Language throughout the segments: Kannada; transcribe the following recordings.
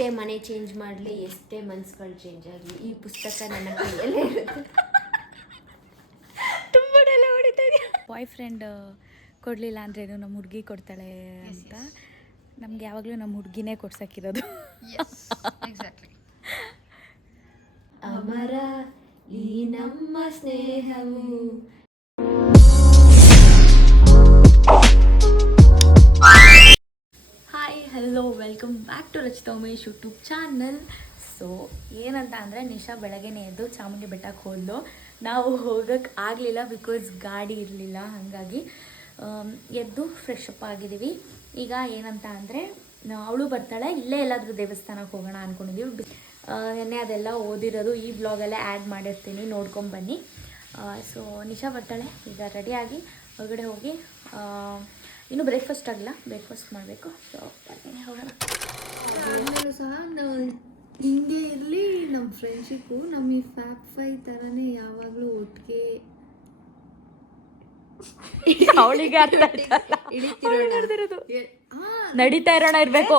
ಎಷ್ಟೇ ಮನೆ ಚೇಂಜ್ ಮಾಡಲಿ, ಎಷ್ಟೇ ಮನ್ಸುಗಳು ಚೇಂಜ್ ಆಗಲಿ, ಈ ಪುಸ್ತಕ ನನ್ನ ಕೈಯಲ್ಲೇ ಇರುತ್ತೆ. ತುಂಬ ಡೈಲ ಹೊಡಿತಾ ಇದೆಯಾ. ಬಾಯ್ ಫ್ರೆಂಡ್ ಕೊಡಲಿಲ್ಲ ಅಂದ್ರೇನು ನಮ್ಮ ಹುಡುಗಿ ಕೊಡ್ತಾಳೆ ಅಂತ. ನಮ್ಗೆ ಯಾವಾಗಲೂ ನಮ್ಮ ಹುಡುಗಿನೇ ಕೊಡ್ಸಕ್ಕಿರೋದು. ಎಕ್ಸಾಕ್ಟ್ಲಿ. ಅಮರ ಈ ನಮ್ಮ ಸ್ನೇಹವು. Hi, hello, welcome back to Rachita Umesh YouTube channel. So ಏನಂತ ಅಂದರೆ, ನಿಶಾ ಬೆಳಗ್ಗೆನೇ ಎದ್ದು ಚಾಮುಂಡಿ ಬೆಟ್ಟಕ್ಕೆ ಹೋದ್ಲು. ನಾವು ಹೋಗೋಕ್ಕೆ ಆಗಲಿಲ್ಲ, ಬಿಕಾಸ್ ಗಾಡಿ ಇರಲಿಲ್ಲ. ಹಾಗಾಗಿ ಎದ್ದು ಫ್ರೆಶ್ ಅಪ್ ಆಗಿದ್ದೀವಿ. ಈಗ ಏನಂತ ಅಂದರೆ, ಅವಳು ಬರ್ತಾಳೆ, ಇಲ್ಲೇ ಎಲ್ಲಾದರೂ ದೇವಸ್ಥಾನಕ್ಕೆ ಹೋಗೋಣ ಅಂದ್ಕೊಂಡಿದ್ದೀವಿ. ನೆನ್ನೆ ಅದೆಲ್ಲ ಓದಿರೋದು ಈ ಬ್ಲಾಗಲ್ಲೇ ಆ್ಯಡ್ ಮಾಡಿರ್ತೀನಿ, ನೋಡ್ಕೊಂಬನ್ನಿ. ಸೊ ನಿಶಾ ಬರ್ತಾಳೆ, ಈಗ ರೆಡಿಯಾಗಿ ಹೊರಗಡೆ ಹೋಗಿ ಇನ್ನೂ ಬ್ರೇಕ್ಫಾಸ್ಟ್ ಆಗಿಲ್ಲ, ಬ್ರೇಕ್ಫಾಸ್ಟ್ ಮಾಡಬೇಕು. ಸೊ ಬನ್ನಿ ಹೋಗೋಣ. ಆಮೇಲೆ ಸಹ ನಾವು ಹಿಂಗೆ ಇರಲಿ ನಮ್ಮ ಫ್ರೆಂಡ್ಶಿಪ್ಪು, ನಮ್ಮ ಈ ಫ್ಯಾಪ್ ಫೈ ಥರನೇ ಯಾವಾಗಲೂ ಒಟ್ಟಿಗೆ ಅವಳಿಗೆ ನಡೀತಾ ಇರೋಣ ಇರಬೇಕು.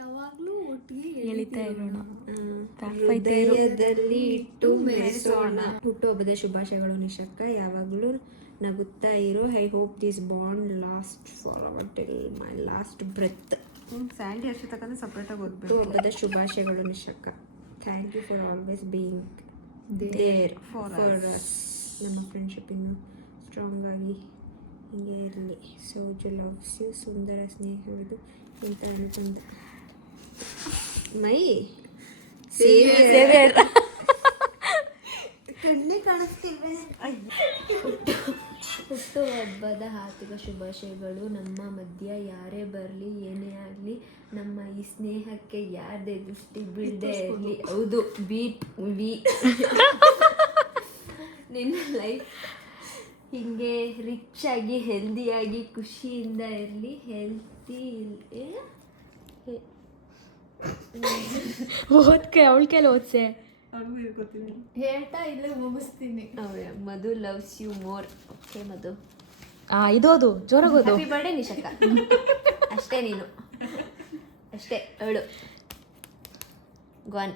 ಯಾವಾಗಲೂ ಒಟ್ಟಿಗೆ ಎಳಿತಾ ಇರೋಣ. ಹೃದಯದಲ್ಲಿ ಇಟ್ಟು ಮೆರೆಸೋಣ. ಹುಟ್ಟುಹಬ್ಬದ ಶುಭಾಶಯಗಳು ನಿಶಕ್ಕ. ಯಾವಾಗಲೂ ನಗುತ್ತಾ ಇರೋ. I hope this bond last for our till my last breath. Sandy ಅರ್ಷಿತಕ್ಕಂದ್ರೆ ಸಪ್ರೇಟಾಗಿ ಓದ್ಬೇಕು. ಹುಟ್ಟುಹಬ್ಬದ ಶುಭಾಶಯಗಳು ನಿಶಕ್ಕ. Thank you for always being there for us. ನಮ್ಮ ಫ್ರೆಂಡ್ಶಿಪ್ ಇನ್ನೂ ಸ್ಟ್ರಾಂಗ್ ಆಗಿ ಹೀಗೆ ಇರಲಿ. ಸೋಜು ಲವ್ಸ್ ಯು. ಸುಂದರ ಸ್ನೇಹವಿದು ಇಂಥ ಅನುಬಂಧ. ಮೈ ಸೇವೆ ಕಣ್ಣೆ ಕಾಣಿಸ್ತಿಲ್ವೇ. ಹುಟ್ಟುಹಬ್ಬದ ಹಾರ್ದಿಕ ಶುಭಾಶಯಗಳು. ನಮ್ಮ ಮಧ್ಯ ಯಾರೇ ಬರಲಿ, ಏನೇ ಆಗಲಿ, ನಮ್ಮ ಈ ಸ್ನೇಹಕ್ಕೆ ಯಾರದೇ ದೃಷ್ಟಿ ಬೀಳದೆ ಇರಲಿ. ಹೌದು, ಬೀಟ್ ವಿ. ನಿನ್ನ ಲೈಫ್ ಹೀಗೆ ರಿಚ್ ಆಗಿ, ಹೆಲ್ದಿಯಾಗಿ, ಖುಷಿಯಿಂದ ಇರಲಿ. ಓದ್ಕೆ ಅವಳ ಕೈಲಿ ಓದ್ಸೆ. ಹೇಳ್ತಾ ಇಲ್ಲ, ಮುಗಿಸ್ತೀನಿ. Madhu loves you more. Okay Madhu, ಇದೋದು ಜೋರಾಗೋದು. ಹ್ಯಾಪಿ ಬರ್ಡೇ ನಿಶಕ್ಕ. ಅಷ್ಟೇ, ನೀನು ಅಷ್ಟೇ ಹೇಳು. Gone.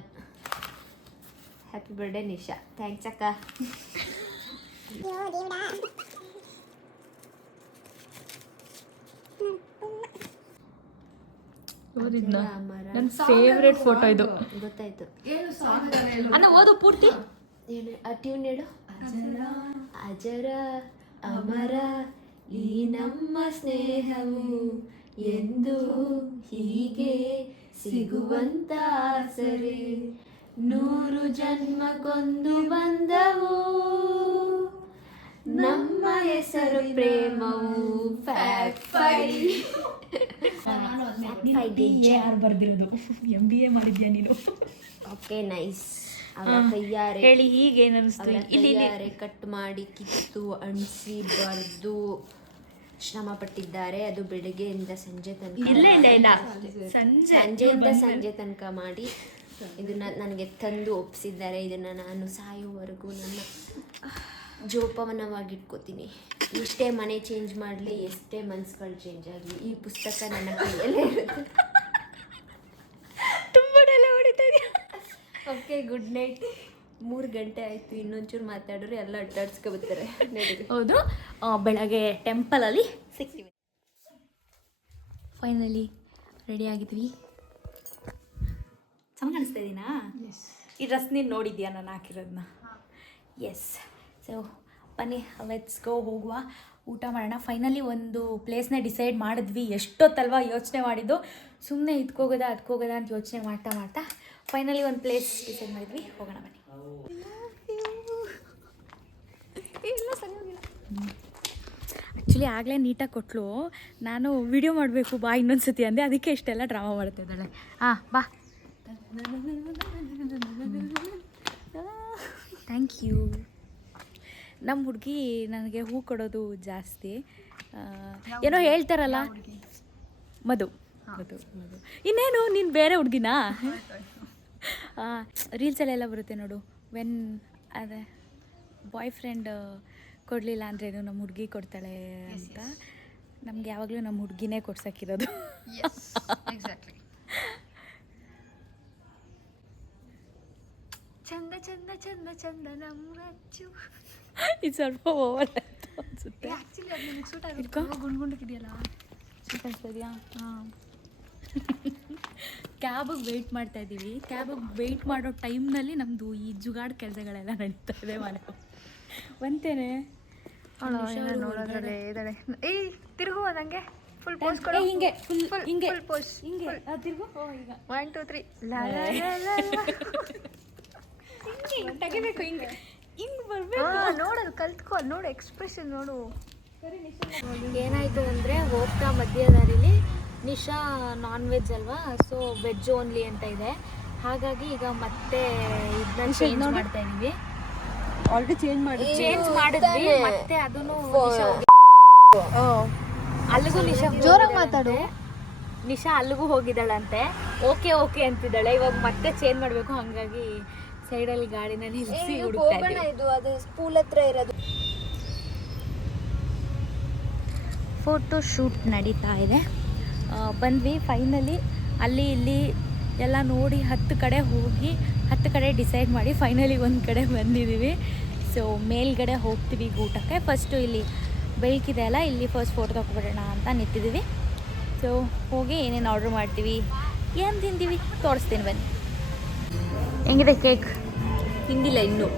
Happy birthday Nisha. Thanks ಅಕ್ಕ. ನನ್ನ ಫೇವ್ರೆಟ್ ಫೋಟೋ ಇದು. ಗೊತ್ತಾಯ್ತು. ಅನ್ನ ಓದು ಪೂರ್ತಿ. ಏನು ಆ ಟ್ಯೂನ್ ಹೇಳು. ಅಜರ ಅಮರ ಈ ನಮ್ಮ ಸ್ನೇಹವು ಎಂದು ಹೀಗೆ ಸಿಗುವಂತ ಸರಿ. 100 ಜನ್ಮಕ್ಕೊಂದು ಬಂದವು, ನಮ್ಮ ಹೆಸರು ಪ್ರೇಮವು. ಬರ್ದಿರೋದು. MBA ಮಾಡಿದ್ಯಾ ನೀನು? Okay, nice. ಅವರ ಕೈಯಾರೆ ಹೇಳಿ, ಹೀಗೇನು ಅನಿಸ್ತು? ಕೈಯಾರೆ ಕಟ್ ಮಾಡಿ, ಕಿತ್ತು, ಅಣಿಸಿ, ಬರೆದು ಶ್ರಮ ಪಟ್ಟಿದ್ದಾರೆ. ಅದು ಬೆಳಗ್ಗೆಯಿಂದ ಸಂಜೆ ತನಕ, ಸಂಜೆಯಿಂದ ಸಂಜೆ ತನಕ ಮಾಡಿ ಇದನ್ನ ನನಗೆ ತಂದು ಒಪ್ಪಿಸಿದ್ದಾರೆ. ಇದನ್ನು ನಾನು ಸಾಯುವವರೆಗೂ ನನ್ನ ಜೋಪಾನವಾಗಿಟ್ಕೋತೀನಿ. ಎಷ್ಟೇ ಮನೆ ಚೇಂಜ್ ಮಾಡಲಿ, ಎಷ್ಟೇ ಮನ್ಸುಗಳು ಚೇಂಜ್ ಆಗಲಿ, ಈ ಪುಸ್ತಕ ನನ್ನ ಕೈಯಲ್ಲೇ ಇರುತ್ತೆ. ತುಂಬ ಡೈಲ ಹೊಡಿತಾ ಇದೆಯಾ. Okay, good night. 3 ಗಂಟೆ ಆಯಿತು. ಇನ್ನೊಂಚೂರು ಮಾತಾಡಿದ್ರೆ ಎಲ್ಲ ಅಡ್ಡಾಡ್ಸ್ಕೊಬರ್ತಾರೆ. ಹೌದು, ಬೆಳಗ್ಗೆ ಟೆಂಪಲಲ್ಲಿ ಸಿಗ್ತೀವಿ. Finally ready ಆಗಿದ್ವಿ. ಚೆನ್ನಾಗಿ ಕಾಣಿಸ್ತಾ ಇದ್ದೀನಾ? ಈ ಡ್ರೆಸ್ ನೀನು ನೋಡಿದ್ಯಾ ನಾನು ಹಾಕಿರೋದನ್ನ? ಎಸ್. ಸೊ ಬನ್ನಿ, ಲೆಟ್ಸ್ ಗೋ, ಹೋಗುವ, ಊಟ ಮಾಡೋಣ. ಫೈನಲಿ ಒಂದು ಪ್ಲೇಸ್ನ ಡಿಸೈಡ್ ಮಾಡಿದ್ವಿ. ಎಷ್ಟೊತ್ತಲ್ವ ಯೋಚನೆ ಮಾಡಿದ್ದು, ಸುಮ್ಮನೆ ಇದಕ್ಕೋಗೋದಾ ಅದಕ್ಕೋಗೋದಾ ಅಂತ ಯೋಚನೆ ಮಾಡ್ತಾ ಫೈನಲಿ ಒಂದು ಪ್ಲೇಸ್ ಡಿಸೈಡ್ ಮಾಡಿದ್ವಿ. ಹೋಗೋಣ ಬನ್ನಿ. ಆ್ಯಕ್ಚುಲಿ ಆಗಲೇ ನೀಟಾಗಿ ಕೊಟ್ಲು. ನಾನು ವಿಡಿಯೋ ಮಾಡಬೇಕು ಬಾ ಇನ್ನೊಂದ್ಸತಿ ಅಂದೆ, ಅದಕ್ಕೆ ಇಷ್ಟೆಲ್ಲ ಡ್ರಾಮಾ ಮಾಡ್ತಿದ್ದಾಳೆ. ಬಾ. Thank you. ನಮ್ಮ ಹುಡುಗಿ ನನಗೆ ಹೂ ಕೊಡೋದು ಜಾಸ್ತಿ. ಏನೋ ಹೇಳ್ತಾರಲ್ಲ, ಮಧು. ಇನ್ನೇನು, ನೀನು ಬೇರೆ ಹುಡುಗಿನಾ? ರೀಲ್ಸಲ್ಲೆಲ್ಲ ಬರುತ್ತೆ ನೋಡು, ಅದೇ ಬಾಯ್ ಫ್ರೆಂಡ್ ಕೊಡಲಿಲ್ಲ ಅಂದ್ರೇನು ನಮ್ಮ ಹುಡುಗಿ ಕೊಡ್ತಾಳೆ ಅಂತ. ನಮ್ಗೆ ಯಾವಾಗಲೂ ನಮ್ಮ ಹುಡುಗಿನೇ ಕೊಡ್ಸಕ್ಕಿರೋದು. ಎಕ್ಸಾಕ್ಟ್ಲಿ. ಚಂದ ಚಂದ ಚಂದ ಚಂದ ನಮ್ಮ ರಚ್ಚು. ಇದು ಸ್ವಲ್ಪ ಓವರ್ ಆಯಿತು ಅನಿಸುತ್ತೆ. ಆ್ಯಕ್ಚುಲಿ ಅದು ನಿಮಗೆ ಸೂಟ್ ಆಗುತ್ತೆ, ಗುಂಡ್ಗುಂಡಕ್ಕಿದೆಯಲ್ಲ. ಸೂಟ್ ಅನ್ಸೋದ್ಯಾ? ಹಾಂ. ಕ್ಯಾಬಿಗೆ ವೆಯ್ಟ್ ಮಾಡ್ತಾ ಇದ್ದೀವಿ. ಕ್ಯಾಬಿಗೆ ವೆಯ್ಟ್ ಮಾಡೋ ಟೈಮ್ನಲ್ಲಿ ನಮ್ಮದು ಈ ಜುಗಾಡ್ ಕೆಲಸಗಳೆಲ್ಲ ನಡೀತಾ ಇದೆ ಮನೆ ಬಂತೇನೆ. ನೋಡೋದ್ರಲ್ಲೇ ಇದ್ದಾಳೆ. ಏಯ್ ತಿರುಗು ನಂಗೆ ಫುಲ್ ಪೋಸ್ ಕೊಡು. ಹಿಂಗೆ ಫುಲ್ ಹಿಂಗೆ ಫುಲ್ ಪೋಸ್ ಹಿಂಗೆ ತಿರ್ಗು. ಈಗ 1 2 3 ಹಿಂಗೆ ತೆಗಿಬೇಕು. ಹಿಂಗೆ ಹಿಂಗೆ ಬರಬೇಕು. ನೋಡೋದು ಕಲ್ತ್ಕೊ, ನೋಡು ಎಕ್ಸ್ಪ್ರೆಷನ್ ನೋಡು. ಏನಾಯಿತು ಅಂದರೆ ಹೋಗ್ತಾ ಮಧ್ಯ ದಾರಿಲಿ ನಿಶಾ ನಾನ್ ವೆಜ್ ಅಲ್ವಾ, ಸೊ ವೆಜ್ ಓನ್ಲಿ ಅಂತ ಇದೆ. ಹಾಗಾಗಿ ಈಗ ಮತ್ತೆ ಇದನ್ನ ಚೇಂಜ್ ಮಾಡ್ತಾ ಇದೀವಿ. ಆಲ್ರೆಡಿ ಚೇಂಜ್ ಮಾಡಿದ್ವಿ ಮತ್ತೆ ಅದನ್ನು ಅಲ್ಲಿಗೂ ನಿಶಾ ಜೋರಾಗಿ ಮಾತಾಡು. ನಿಶಾ ಅಲ್ಲಿಗೂ ಹೋಗಿದ್ದಾಳಂತೆ. Okay okay ಅಂತಿದ್ದಾಳೆ. ಇವಾಗ ಮತ್ತೆ ಚೇಂಜ್ ಮಾಡಬೇಕು. ಹಾಗಾಗಿ ಸೈಡಲ್ಲಿ ಗಾಡಿನ ನಿಲ್ಲಿಸಿ ಹುಡುಕ್ತಾ ಇದ್ದೀವಿ. ಇದು ಅದು ಸ್ಕೂಲ್ ಹತ್ರ ಇರೋದು. ಫೋಟೋ ಶೂಟ್ ನಡೀತಾ ಇದೆ. ಬಂದ್ವಿ ಫೈನಲಿ. ಅಲ್ಲಿ ಇಲ್ಲಿ ಎಲ್ಲ ನೋಡಿ 10 ಕಡೆ ಹೋಗಿ 10 ಕಡೆ ಡಿಸೈಡ್ ಮಾಡಿ ಫೈನಲಿ ಒಂದು ಕಡೆ ಬಂದಿದ್ದೀವಿ. ಸೊ ಮೇಲ್ಗಡೆ ಹೋಗ್ತೀವಿ ಊಟಕ್ಕೆ. ಫಸ್ಟು ಇಲ್ಲಿ ಬೆಳಕಿದೆ ಅಲ್ಲ, ಇಲ್ಲಿ ಫಸ್ಟ್ ಫೋಟೋ ತಗೊಬಿಡೋಣ ಅಂತ ನಿಂತಿದ್ದೀವಿ. ಸೊ ಹೋಗಿ ಏನೇನು ಆರ್ಡ್ರ್ ಮಾಡ್ತೀವಿ, ಏನು ತಿಂತೀವಿ ತೋರಿಸ್ತೀನಿ ಬನ್ನಿ. ಹೆಂಗಿದೆ ಕೇಕ್? ತಿಂದಿಲ್ಲ ಇನ್ನೂ.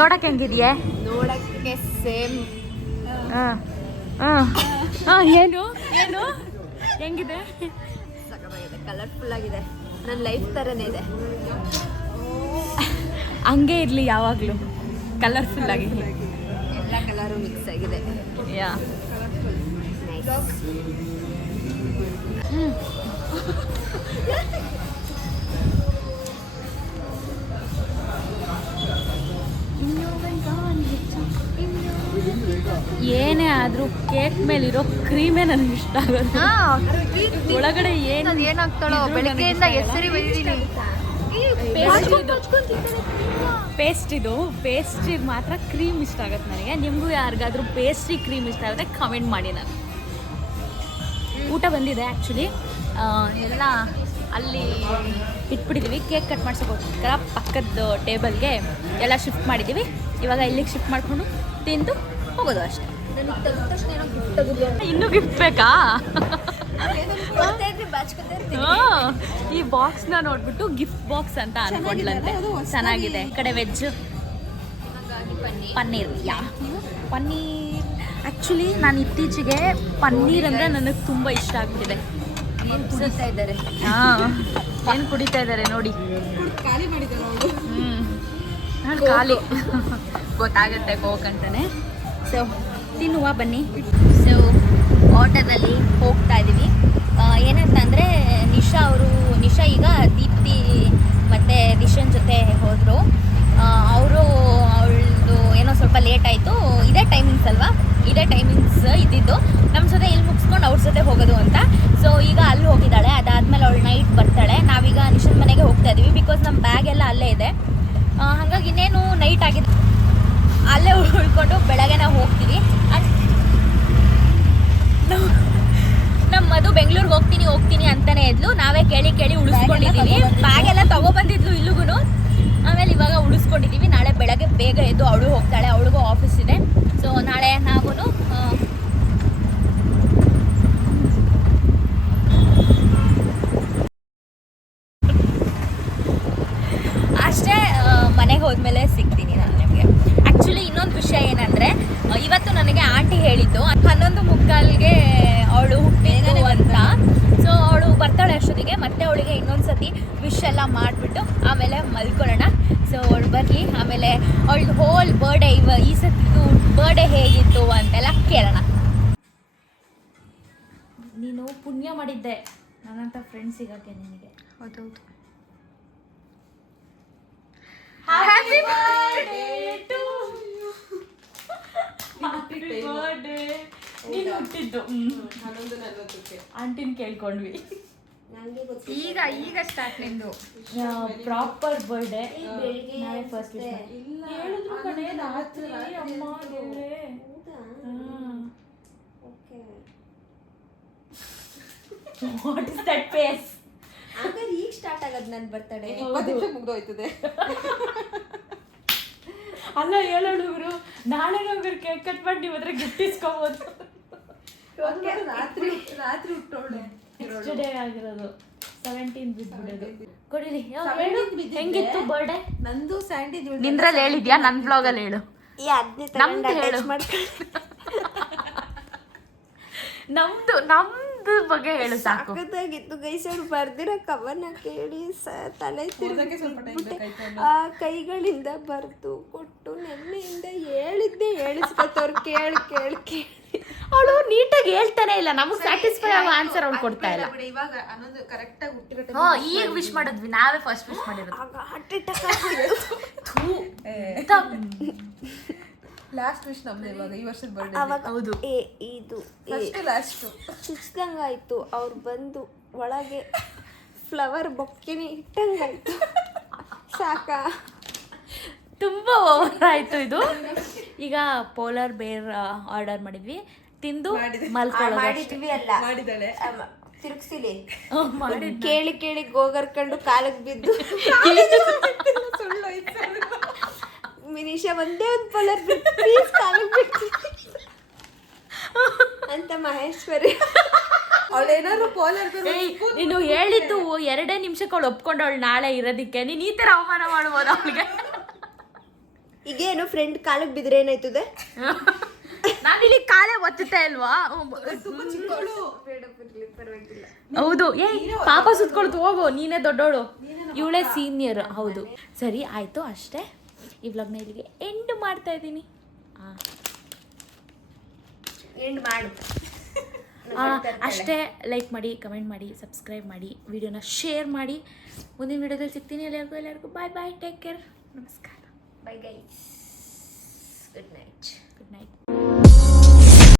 ನೋಡಕ್ಕೆ ಹೆಂಗಿದೆಯೇ? ನೋಡಕ್ಕೆ ಸೇಮ್. ಹಾಂ ಹಾಂ ಹಾಂ. ಏನು ಏನು ಹೆಂಗಿದೆ? ಸಖತ್ತಾಗಿದೆ, ಕಲರ್ಫುಲ್ ಆಗಿದೆ. ನನ್ನ ಲೈಫ್ ಥರನೇ ಇದೆ. ಹಂಗೆ ಇರಲಿ ಯಾವಾಗಲೂ ಕಲರ್ಫುಲ್ ಆಗಿ. ಎಲ್ಲ ಕಲರು ಮಿಕ್ಸ್ ಆಗಿದೆ. ಯಾ ಏನೇ ಆದರೂ ಕೇಕ್ ಮೇಲಿರೋ ಕ್ರೀಮೇ ನನಗೆ ಇಷ್ಟ ಆಗೋದು. ಒಳಗಡೆ ಏನು ಏನಾಗ್ತಾಳೋ ಬೆಳಗ್ಗೆಯಿಂದ ಹೆಸರಿ ಬಂದಿದ್ದೀನಿ. ಪೇಸ್ಟ್ರಿ ಮಾತ್ರ ಕ್ರೀಮ್ ಇಷ್ಟ ಆಗುತ್ತೆ ನನಗೆ. ನಿಮಗೂ ಯಾರಿಗಾದ್ರೂ ಪೇಸ್ಟ್ರಿ ಕ್ರೀಮ್ ಇಷ್ಟ ಆಗುತ್ತೆ ಕಮೆಂಟ್ ಮಾಡಿ. ನಾನು ಊಟ ಬಂದಿದೆ ಆ್ಯಕ್ಚುಲಿ. ಎಲ್ಲ ಅಲ್ಲಿ ಇಟ್ಬಿಟ್ಟಿದ್ದೀವಿ. ಕೇಕ್ ಕಟ್ ಮಾಡ್ಸೋಕ್ಕೋಸ್ಕರ ಪಕ್ಕದ ಟೇಬಲ್ಗೆ ಎಲ್ಲ ಶಿಫ್ಟ್ ಮಾಡಿದ್ದೀವಿ. ಇವಾಗ ಇಲ್ಲಿಗೆ ಶಿಫ್ಟ್ ಮಾಡಿಕೊಂಡು ತಿಂದು ಹೋಗೋದು ಅಷ್ಟೇ. ಇನ್ನೂ ಗಿಫ್ಟ್ ಬೇಕಾ? ಈ ಬಾಕ್ಸ್ನ ನೋಡ್ಬಿಟ್ಟು ಗಿಫ್ಟ್ ಬಾಕ್ಸ್ ಅಂತ ಅನ್ಕೊಂಡ್ಲಂತೆ. ಚೆನ್ನಾಗಿದೆ. ಈ ಕಡೆ ವೆಜ್ ಪನ್ನೀರ್. ಯಾ ಪನ್ನೀರ್. ಆ್ಯಕ್ಚುಲಿ ನಾನು ಇತ್ತೀಚೆಗೆ ಪನ್ನೀರ್ ಅಂದರೆ ನನಗೆ ತುಂಬ ಇಷ್ಟ ಆಗ್ತಿದೆ. ಕುಡಿತಾ ಇದ್ದಾರೆ. ಹಾಂ, ಏನು ಕುಡಿತಾ ಇದ್ದಾರೆ ನೋಡಿ. ಖಾಲಿ ಮಾಡಿದ್ದಾರೆ. ಖಾಲಿ ಗೊತ್ತಾಗುತ್ತೆ ಕೋಕ್ ಅಂತಾನೆ. ಸೊ ತಿನ್ನುವ ಬನ್ನಿ. ಸೊ ಆಟೋದಲ್ಲಿ ಹೋಗ್ತಾ ಇದ್ದೀವಿ. ಏನಂತಂದರೆ ನಿಶಾ ಈಗ ದೀಪ್ತಿ ಮತ್ತು ದಿಶನ್ ಜೊತೆ ಹೋದರು. ಅವಳದು ಏನೋ ಸ್ವಲ್ಪ ಲೇಟ್ ಆಯಿತು. ಇದೇ ಟೈಮಿಂಗ್ಸ್ ಅಲ್ವಾ, ಇದೇ ಟೈಮಿಂಗ್ಸ್ ಇದ್ದಿದ್ದು. ನಮ್ಮ ಜೊತೆ ಇಲ್ಲಿ ಮುಗಿಸ್ಕೊಂಡು ಅವ್ರ ಜೊತೆ ಹೋಗೋದು ಅಂತ. ಸೊ ಈಗ ಅಲ್ಲಿ ಹೋಗಿದ್ದಾಳೆ. ಅದಾದಮೇಲೆ ಅವಳು ನೈಟ್ ಬರ್ತಾಳೆ. ನಾವೀಗ ನಿಶನ್ ಮನೆಗೆ ಹೋಗ್ತಾ ಇದ್ದೀವಿ. ಬಿಕಾಸ್ ನಮ್ಮ ಬ್ಯಾಗ್ ಎಲ್ಲ ಅಲ್ಲೇ ಇದೆ. ಹಾಗಾಗಿ ಇನ್ನೇನು ನೈಟ್ ಆಗಿದೆ, ಅಲ್ಲೇ ಉಳ್ಕೊಂಡು ಬೆಳಗ್ಗೆ ನಾವು ಹೋಗ್ತೀವಿ. ನಮ್ಮ ಮಧು ಬೆಂಗಳೂರಿಗೆ ಹೋಗ್ತೀನಿ ಅಂತಾನೆ ಇದ್ಲು. ನಾವೇ ಕೇಳಿ ಉಳಿಸ್ಕೊಂಡಿದ್ದೀವಿ. ಬ್ಯಾಗ್ ಎಲ್ಲ ತಗೊಬಂದಿದ್ಲು ಇಲ್ಲಿಗೂ. ಆಮೇಲೆ ಇವಾಗ ಉಳಿಸ್ಕೊಂಡಿದ್ದೀವಿ. ನಾಳೆ ಬೆಳಗ್ಗೆ ಬೇಗ ಎದ್ದು ಅವಳು ಹೋಗ್ತಾಳೆ. ಅವಳಿಗೂ ಆಫೀಸ್ ಇದೆ. ಸೊ ನಾಳೆ ನಾವು ಅಷ್ಟೇ. ಮನೆಗೆ ಹೋದ್ಮೇಲೆ ಸಿಗ್ತೀನಿ ನಾನು ನಿಮಗೆ. ಆ್ಯಕ್ಚುಲಿ ಇನ್ನೊಂದು ವಿಷಯ ಏನಂದರೆ, ಇವತ್ತು ನನಗೆ ಆಂಟಿ ಹೇಳಿದ್ದು 11:45ಗೆ ಅವಳು ಹುಟ್ಟಿದ್ದು ಅಂತ. ಸೊ ಅವಳು ಬರ್ತಾಳೆ ಅಷ್ಟೊತ್ತಿಗೆ. ಮತ್ತೆ ಅವಳಿಗೆ ಇನ್ನೊಂದು ಸತಿ ವಿಶ್ ಎಲ್ಲ ಮಾಡಿಬಿಟ್ಟು ಆಮೇಲೆ ಮಲ್ಕೊಳ್ಳೋಣ. ಸೊ ಅವಳು ಬರಲಿ. ಆಮೇಲೆ ಅವಳದು ಹೋಲ್ ಬರ್ಡೇ ಈ ಸತಿದು ಬರ್ಡೇ ಹೇಗಿತ್ತು ಅಂತೆಲ್ಲ ಕೇಳೋಣ. ನೀನು ಪುಣ್ಯ ಮಾಡಿದ್ದೆ ನನ್ನಂಥ ಫ್ರೆಂಡ್ ಸಿಗೋಕ್ಕೆ ನಿನಗೆ. ಹೌದೌದು. Happy birthday to you. Happy birthday. ನೀನು ಹುಟ್ಟಿದ್ದು 11:40ಕ್ಕೆ. ಆಂಟಿನ ಕೇಳ್ಕೊಂಡ್ವಿ. ಈಗ ಸ್ಟಾರ್ಟ್ ನಿಂದು ಪ್ರಾಪರ್ ಬರ್ಡೇ. ನಾಳೆ ಫಸ್ಟ್ ಹೇಳಿದ್ರು ಕಣೆ ರಾತ್ರಿ. ಅಮ್ಮ ದೇವ್ರೇ. What is that face? ಹಂಗಾರೆ ಈಗ ಸ್ಟಾರ್ಟ್ ಆಗೋದು ನನ್ನ ಬರ್ತಡೆ. 20 ನಿಮಿಷ ಮುಗ್ದೋಯ್ತದೆ. ಅಲ್ಲ ಹೇಳೋಣ ಇವರು, ನಾಳೆ ನಮ್ಗೆ ಕೇಕ್ ಕಟ್ ಮಾಡಿ ನೀವು ಅದ್ರ ಗಿಫ್ಟ್ ಇಸ್ಕೋಬೋದು. ರಾತ್ರಿ ಹುಟ್ಟೋಳು ನೆಕ್ಸ್ಟ್ ಡೇ ಆಗಿರೋದು 17 ಬಿದ್ಬಿಡೋದು. ಕೊಡಿಲಿ ಹೆಂಗಿತ್ತು ಬರ್ಡೇ? ನಂದು ಸ್ಯಾಂಡಿ ನಿಂದ್ರಲ್ಲಿ ಹೇಳಿದ್ಯಾ? ನನ್ನ ಬ್ಲಾಗಲ್ಲಿ ಹೇಳು. ನಮ್ದು ಹೇಳು. ನಮ್ದು ಬಗ್ಗೆ ಹೇಳು ಸಾಕು. ಸಾಕದಾಗಿತ್ತು ಗೈಸ್. ಅವ್ರು ಬರ್ದಿರೋ ಕವನ ಕೇಳಿ ತಲೆ ಕೈಗಳಿಂದ ಬರ್ದು ಕೊಟ್ಟು ನೆನ್ನೆಯಿಂದ ಹೇಳಿಸ್ಕೊತವ್ರು ಕೇಳಿ ಕೇಳಿ ಕೇಳಿ. ಅವಳು ನೀಟಾಗಿ ಹೇಳ್ತಾನೆ ಇಲ್ಲ, ನಮಗೆ ಸ್ಯಾಟಿಸ್ಫೈ ಆಗೋ ಆನ್ಸರ್ ಅವ್ಳು ಕೊಡ್ತಾ ಇಲ್ಲ. ಇವಾಗ ಅನ್ನೋದು ಕರೆಕ್ಟ್ ಆಗಿ ಹುಟ್ಟಿರೋ ಈಗ ವಿಶ್ ಮಾಡಿದ್ವಿ, ನಾವೇ ಫಸ್ಟ್ ವಿಶ್ ಮಾಡಿರೋದು. ಆಗ ಹಾರ್ಟ್ ಲಾಸ್ಟ್ ವಿಶ್ ನಮ್ದು ಇವಾಗ ಈ ವರ್ಷದ ಬರ್ಡೇ. ಅವಾಗ ಹೌದು. ಇದು ಲಾಸ್ಟ್ ಚುಚ್ದಂಗಾಯ್ತು. ಅವ್ರು ಬಂದು ಒಳಗೆ ಫ್ಲವರ್ ಬೊಕ್ಕೆನೆ ಇಟ್ಟಂಗಾಯ್ತು. ಸಾಕ ತುಂಬ ಓವರ್ ಆಯಿತು ಇದು. ಈಗ ಪೋಲಾರ್ ಬೇರ್ ಆರ್ಡರ್ ಮಾಡಿದ್ವಿ, ತಿಂದು ಮಲ್ಕೊಳ್ಳೋದು. ಮಾಡಿದ್ವಿ ಅಲ್ಲ, ಮಾಡಿದಾಳೆ. ತಿರುಗಿಸಿಲಿ ಮಾಡಿದ್ವಿ. ಕೇಳಿ ಕೇಳಿ ಗೋಗರ್ಕೊಂಡು ಕಾಲಕ್ಕೆ ಬಿದ್ದು ಮಿನಿಷಾ ಒಂದೇ ಒಂದು ಪೋಲರ್ ಪ್ಲೀಸ್ ಕಾಲಕ್ಕೆ ಬಿಟ್ಟು ಅಂತ ಮಹೇಶ್ವರಿ. ಅವಳೇನಾದ್ರು ಪೋಲರ್ ನೀನು ಹೇಳಿದ್ದು 2 ನಿಮಿಷಕ್ಕೆ ಅವಳು ಒಪ್ಕೊಂಡವಳು ನಾಳೆ ಇರೋದಕ್ಕೆ. ನೀನು ಈ ಥರ ಅವಮಾನ ಮಾಡ್ಬೋದು ಅವಳಿಗೆ. ಈಗೇನು ಫ್ರೆಂಡ್ ಕಾಲಕ್ಕೆ ಬಿದ್ರೆ ಏನಾಯ್ತದೆ? ನಾನಿಲ್ಲಿ ಕಾಲೇ ಒತ್ತುತ್ತಾ ಇಲ್ವಾ? ಹೌದು. ಪಾಪ ಸುತ್ಕೊಳ್ತು, ಹೋಗು, ನೀನೇ ದೊಡ್ಡೋಳು, ಇವಳೇ ಸೀನಿಯರ್. ಹೌದು, ಸರಿ ಆಯಿತು, ಅಷ್ಟೇ. ಈ ವ್ಲಾಗ್ನ ಇಲ್ಲಿಗೆ ಎಂಡ್ ಮಾಡ್ತಾ ಇದ್ದೀನಿ. ಎಂಡ್ ಮಾಡು. ಅಷ್ಟೇ. ಲೈಕ್ ಮಾಡಿ, ಕಮೆಂಟ್ ಮಾಡಿ, ಸಬ್ಸ್ಕ್ರೈಬ್ ಮಾಡಿ, ವಿಡಿಯೋನ ಶೇರ್ ಮಾಡಿ. ಮುಂದಿನ ವಿಡಿಯೋದಲ್ಲಿ ಸಿಗ್ತೀನಿ. ಎಲ್ಲರಿಗೂ ಬಾಯ್ ಬಾಯ್, ಟೇಕ್ ಕೇರ್, ನಮಸ್ಕಾರ. Bye guys. Good night. Good night.